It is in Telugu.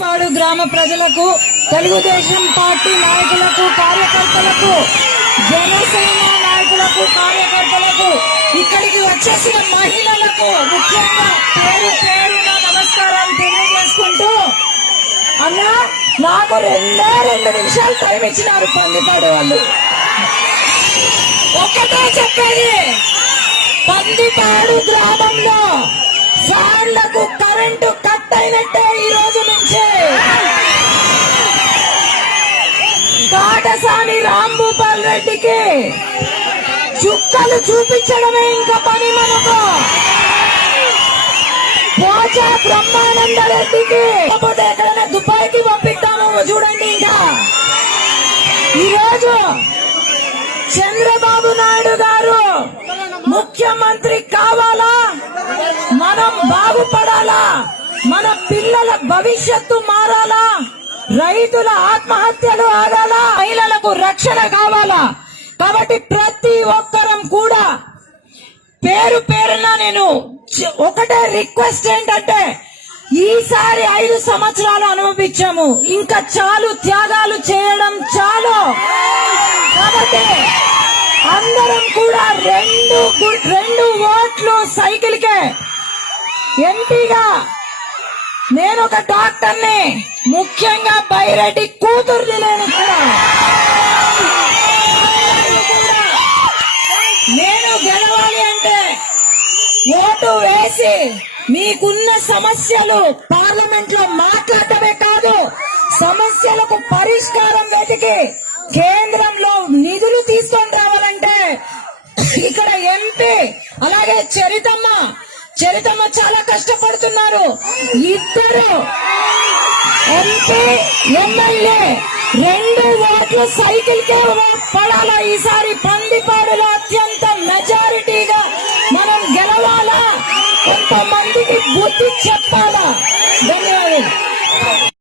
పాడు గ్రామ ప్రజలకు, తెలుగుదేశం పార్టీ నాయకులకు, కార్యకర్తలకు, జనసేన నాయకులకు, కార్యకర్తలకు, ఇక్కడికి వచ్చేసిన మహిళలకు ముఖ్యంగా పేరు పేరున నమస్కారాలు తెలియజేసుకుంటూ, అన్నా నాకు 2 నిమిషాలు టైం ఇచ్చినారు పొందుతాడు వాళ్ళు. ఒక్కటే చెప్పేది, పందిపాడు గ్రామంలో ఫ్యాన్లకు కరెంటు కట్ అయినట్టే ఈ రోజు నుంచి. కాటసాని రాంభూపాల్ రెడ్డికి చుక్కలు చూపించడమే ఇంకా పని మనకు. పోచా బ్రహ్మానంద రెడ్డికి కాకపోతే ఎక్కడైనా దుబాయ్కి పంపిద్దాము చూడండి. ఇంకా ఈరోజు చంద్రబాబు నాయుడు గారు ముఖ్యమంత్రి కావాలా, మనం బాగుపడాలా, మన పిల్లల భవిష్యత్తు మారాలా, రైతుల ఆత్మహత్యలు ఆగాలా, మహిళలకు రక్షణ కావాలా. కాబట్టి ప్రతి ఒక్కరం కూడా పేరు పేరున నేను ఒకటే రిక్వెస్ట్ ఏంటంటే, ఈసారి 5 సంవత్సరాలు అనుభవించాము, ఇంకా చాలు, త్యాగాలు చేయడం చాలు. కాబట్టి అందరం కూడా 2 ఓట్లు సైకిల్ కే. ఎంపీగా నేను ఒక డాక్టర్ని, ముఖ్యంగా బైరెడ్డి కూతుర్ని. నేను గెలవాలి అంటే ఓటు వేసి మీకున్న సమస్యలు పార్లమెంట్ లో మాట్లాడటమే కాదు, సమస్యలకు పరిష్కారం వెతికి కేంద్రంలో నిధులు తీసుకొని రావాలంటే ఇక్కడ ఎంపీ అలాగే చరితమ్మ చాలా కష్టపడుతున్నారు. 2 ఎంపీ ఎమ్మెల్యే 2 ఓట్లు సైకిల్ కే పడాలా. ఈసారి పందిపాడులో అత్యంత మెజారిటీగా మనం గెలవాలా, కొంతమందికి బుద్ధి చెప్పాలా. ధన్యవాదాలు.